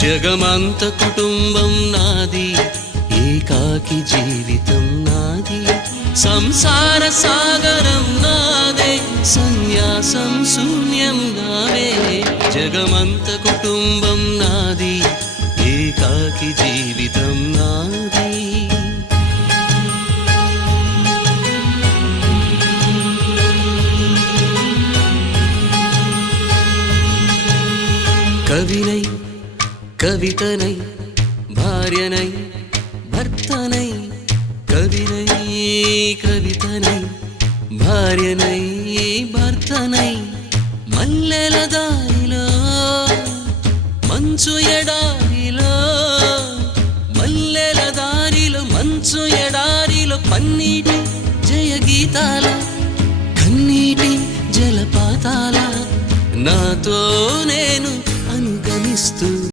జగమంత కుటుంబం నాది, ఏకాకి జీవితం నాది, సంసార సాగరం నాదే, సన్యాసం శూన్యం నావే. జగమంత కుటుంబం నాది, ఏకాకి జీవితం నాది. కవినై కవితనై భార్యనై భర్తనై, కవినై కవితనై భార్యనై భర్తనై, మల్లెల దారిలో మంచు ఎడారిలో, మల్లెల దారిలో మంచు ఎడారిలో, పన్నీటి జయ గీతాల కన్నీటి జలపాతాల, నాతో నేను అనుగమిస్తూ